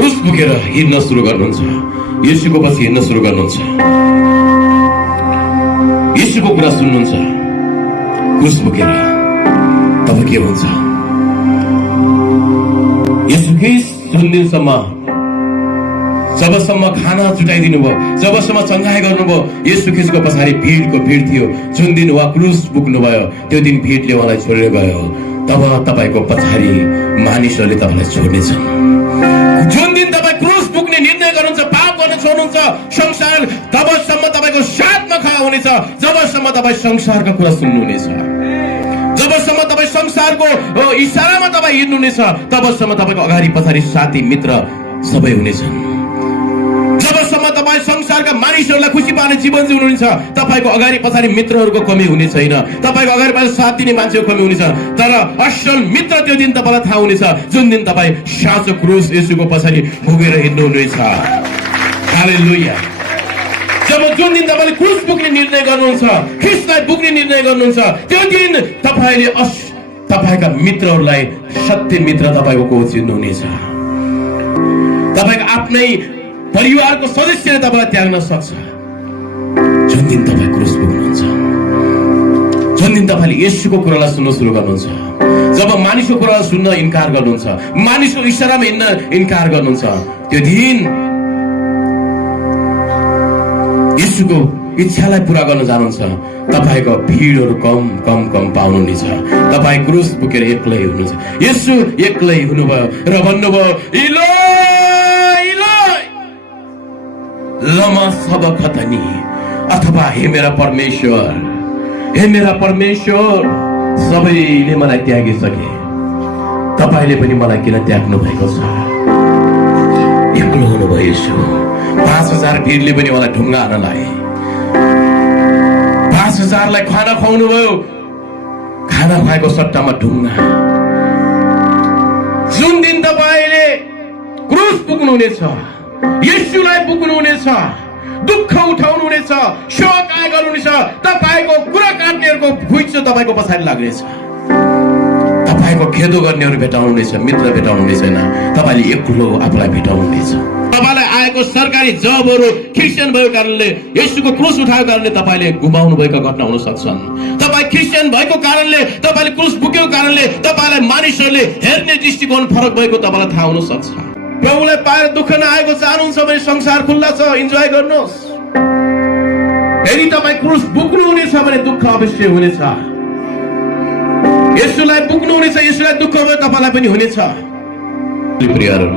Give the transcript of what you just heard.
क्रुस बोकेर हिँड्न सुरु गर्नुहुन्छ, येशूको पछि हिँड्न सुरु गर्नुहुन्छ, येशूको कुरा सुन्नुहुन्छ, क्रुस बोकेर तब के हुन्छ? येशूकै जुन दिनसम्म जबसम्म खाना छुटाइदिनु भयो, जबसम्म चङ्गाई गर्नुभयो, येशू ख्रीष्टको पछाडि भिडको भिड थियो। जुन दिन उहाँ क्रुस बोक्नुभयो त्यो दिन भिडले उहाँलाई छोडेर गयो। तब तपाईको पछाडि मानिसहरूले तपाईलाई छोड्नेछन्। जुन दिन तपाईँ क्रुस बोक्ने निर्णय गर्नुहुन्छ, पाप गर्न छोड्नुहुन्छ, संसार तबसम्म तपाईको साथमा खडा हुनेछ जबसम्म तपाईँ संसारका कुरा सुन्नुहुनेछ, जबसम्म तपाईँ संसारको इशारामा तपाईँ हिँड्नुहुनेछ, तबसम्म तपाईको अगाडि पछाडि साथी मित्र सबै हुनेछन्। जबसम्म तपाईँ संसारका मानिसहरूलाई खुसी पार्ने जीवन जिउनुहुन्छ, तपाईको अगाडि पछाडि मित्रहरूको कमी हुने छैन, तपाईको अगाडि पछाडि साथ दिने मान्छेको कमी हुनेछ। तर असल मित्र त्यो दिन तपाईलाई थाहा हुनेछ जुन दिन तपाईँ साँचो क्रुस येशूको पछाडि भोगेर हिँड्नुहुनेछ। हालेलुया। जुन दिन तपाईले क्रुस बोक्ने निर्णय गर्नुहुन्छ, ख्रीष्टलाई बोक्ने निर्णय गर्नुहुन्छ, त्यो दिन तपाईले तपाईका मित्रहरूलाई सत्य मित्र तपाईको चिन्नुहुनेछ। तपाईको आफ्नै परिवारको सदस्यले तपाईलाई त्याग्न सक्छ। जुन दिन तपाईँ क्रुस बोक्नुहुन्छ, जुन दिन तपाईले येशूको कुरालाई सुन्न सुरु गर्नुहुन्छ, जब मानिसको कुरालाई सुन्न इन्कार गर्नुहुन्छ, मानिसको इशारामा हिँड्न इन्कार गर्नुहुन्छ, त्यो दिन येशूको इच्छालाई पूरा गर्न जानुहुन्छ, तपाईको भिडहरू कम कम कम पाउनुहुनेछ। तपाईँ क्रुस बोकेर एक्लै हुनुहुन्छ। येशू एक्लै हुनुभयो र भन्नुभयो, इलोई इलोई लमा सबखतनी, अथवा हे मेरा परमेश्वर, हे मेरा परमेश्वर, सबैले मलाई त्यागिसके, तपाईले पनि मलाई किन त्याग्नु भएको छ? एक्लो हुनुभयो येशू। 5000 भिडले पनि उहाँलाई ढुङ्गा हान्न लागे। 5000लाई खाना खुवाउनु भयो, खाना खुवाएको सट्टामा ढुङ्गा। जुन दिन तपाईले क्रुस पुग्नुहुनेछ, येशूलाई पुग्नुहुनेछ, दुःख उठाउनुहुनेछ, शोक आए गर्नुहुनेछ, तपाईको कुरा काट्नेहरूको भुइँचो तपाईको पछाडि लाग्नेछ। तपाईको खेदो गर्नेहरू भेटाउनुहुनेछ, मित्र भेटाउनुहुनेछ छैन, तपाईले एक्लो आफूलाई भेटाउनुहुनेछ। तपाईलाई आएको सरकारी जबहरू क्रिस्चियन भएको कारणले, येशूको क्रुस उठाएको कारणले तपाईले गुमाउनु भएको घटना हुन सक्छन्। तपाईँ क्रिस्चियन भएको कारणले, तपाईले क्रुस बोकेको कारणले तपाईलाई मानिसहरूले हेर्ने दृष्टिकोण फरक भएको तपाईलाई थाहा हुन सक्छ। प्रभुलाई पाएर दुःख नआएको चाहनुहुन्छ भने संसार खुल्ला छ, इन्जोय गर्नुहोस्। यदि तपाईँ क्रुस बोक्नुहुनेछ भने दुःख अवश्य हुनेछ। येशूलाई बोक्नुहुनेछ, येशूलाई दुःख भयो, तपाईलाई पनि हुनेछ। प्रियहरू,